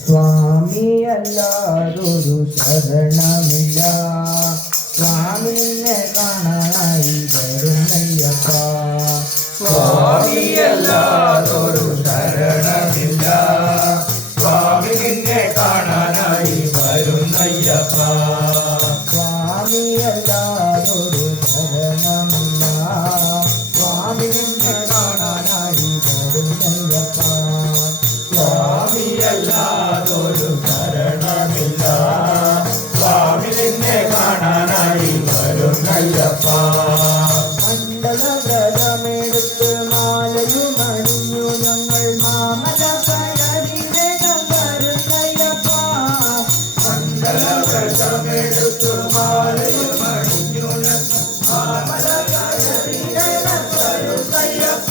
സ്വാമിയല്ലാതൊരു ശരണമില്ല. സ്വാമി നിന്നെ കാണാനായി വരുന്നയ്യപ്പ. സ്വാമിയല്ലാതൊരു ശരണമില്ല. സ്വാമി നിന്നെ കാണാനായി വരുന്നയ്യപ്പ. സ്വാമിയല്ലാതൊരു ശരണമില്ല. സ്വാമി നിന്നെ കാണാനായി വരുന്നയ്യപ്പ. സ്വാമിയല്ലാതൊരു ശരണമില്ല. സ്വാമി നിന്നെ കാണാനായി വരുന്നയ്യപ്പ. മണ്ഡലവ്രതമെടുത്ത് മാലയുമണിഞ്ഞു ഞങ്ങൾ മാമല കയറിവേഗം വരുന്നയ്യപ്പ. മണ്ഡലവ്രതമെടുത്തു മാലയുമണിഞ്ഞു മാമല കയറിവേഗം വരുന്നയ്യപ്പ.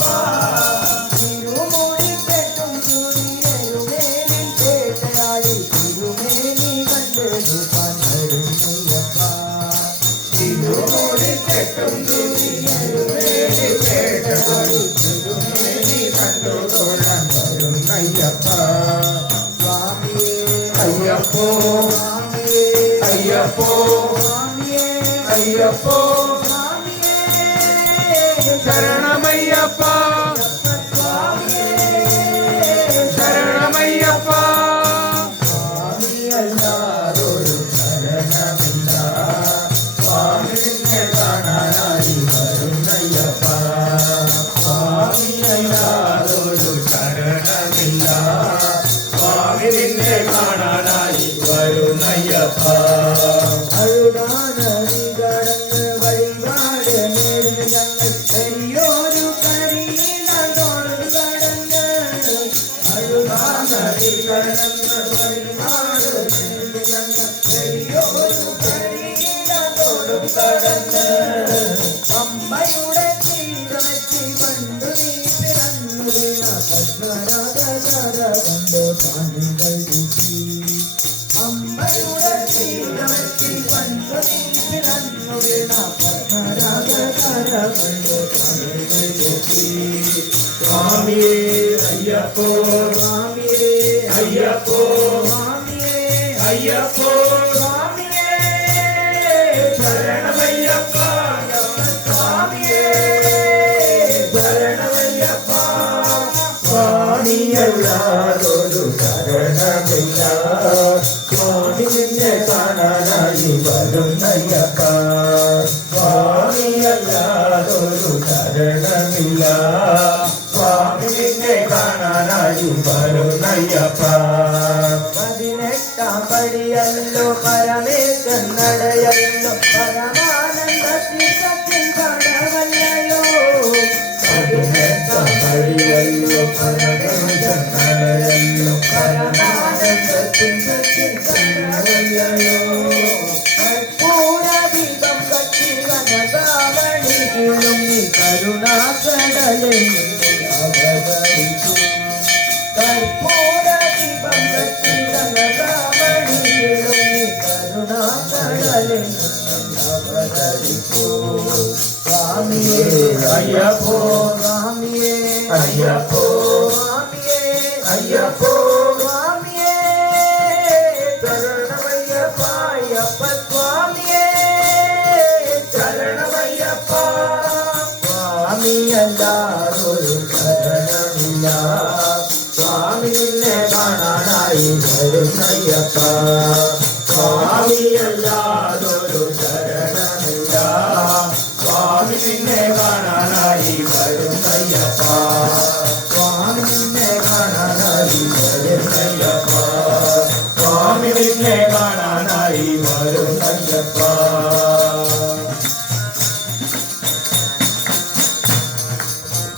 തിരുമുടിക്കെട്ടും തുടിയരുമേലിൽ കേട്ടയായി തിരുമേനി കണ്ട് രൂപം വരുന്നയ്യപ്പ. തിരുമുടിക്കെട്ടും തുടിയരുമേലിൽ കേട്ടയായി തിരുമേനി കണ്ടു തൊഴാൻ വരുന്നയ്യപ്പ. സ്വാമിയേ അയ്യപ്പോ സ്വാമിയേ അയ്യപ്പോ സ്വാമിയേ അയ്യപ്പോ സ്വാമിയേ ശരണമയ്യപ്പ ശരണമയ്യപ്പ. സ്വാമിയല്ലാതൊരു ശരണമില്ല. സ്വാമി നിന്നെ കാണാനായി വരുന്നയ്യപ്പ. സ്വാമിയല്ലാതൊരു ശരണമില്ല. സ്വാമി നിന്നെ കാണാനായി വരുന്നയ്യപ്പ. അഴുതാനദി കടന്ന് വഴിപാട് നേടി ഞങ്ങൾ പെരിയോരു കരിയിലോട് കടന്ന്. നദി കടന്ന് വഴിപാട് നേടി ഞങ്ങൾ പെരിയോരു കരിയിലോട് കടന്ന്. അമ്മയുടെ തീരമെത്തി പണ്ടു നീ പിറന്നു വീണ പത്മരാഗകര കണ്ടു പാണികൾ ചുറ്റി. അമ്മയുടെ തീരമെത്തി പണ്ടു നീ പിറന്നു വീണ പത്മരാഗകര കണ്ടു പാണികൾ ചുറ്റി. സ്വാമിയേ അയ്യപ്പോ സ്വാമിയേ അയ്യപ്പോ സ്വാമിയേ അയ്യപ്പോ സ്വാമിയേ ശരണമയ്യപ്പ. സ്വാമിയേ ശരണമയ്യപ്പ. സ്വാമിയല്ലാതൊരു ശരണമില്ല. സ്വാമി നിന്നെ കാണാനായി വരുന്നയ്യപ്പ. സ്വാമിയല്ലാതൊരു ശരണമില്ല. സ്വാമി നിന്നെ കാണാനായി വരുന്നയ്യപ്പ. 18 പടിയല്ലോ പരമേശൻ നടയല്ലോ പരമാനന്ദത്തിൽ കടവല്ലോ. 18 പടിയല്ലോ പരമേശൻ നടയല്ലോ പരമാനന്ദത്തിൽ കടവല്ലോ. കർപ്പൂരദീപം കത്തി വനകാവണികളും നീ കരുണാകടലിൽ അവതരിച്ചു. കർപ്പൂരദീപം കത്തി വനകാവണികളും നീ കരുണാകടലിൽ അവതരിച്ചു. സ്വാമിയേ അയ്യപ്പോ സ്വാമിയേ അയ്യപ്പോ സ്വാമിയേ അയ്യപ്പോ സ്വാമിയേ ശരണമയ്യപ്പ അയ്യപ്പ സ്വാമിയേ ശരണമയ്യപ്പ. സ്വാമിയല്ലാതൊരു ശരണമില്ല. സ്വാമി നിന്നെ കാണാനായി വരുന്നയ്യപ്പ. സ്വാമിയല്ലാതൊരു ശരണമില്ല. സ്വാമി നിന്നെ കാണാനായി വരുന്നയ്യപ്പ. സ്വാമി നിന്നെ കാണാനായി വരുന്നയ്യപ്പ. സ്വാമി നിന്നെ കാണാനായി വരുന്നയ്യപ്പ.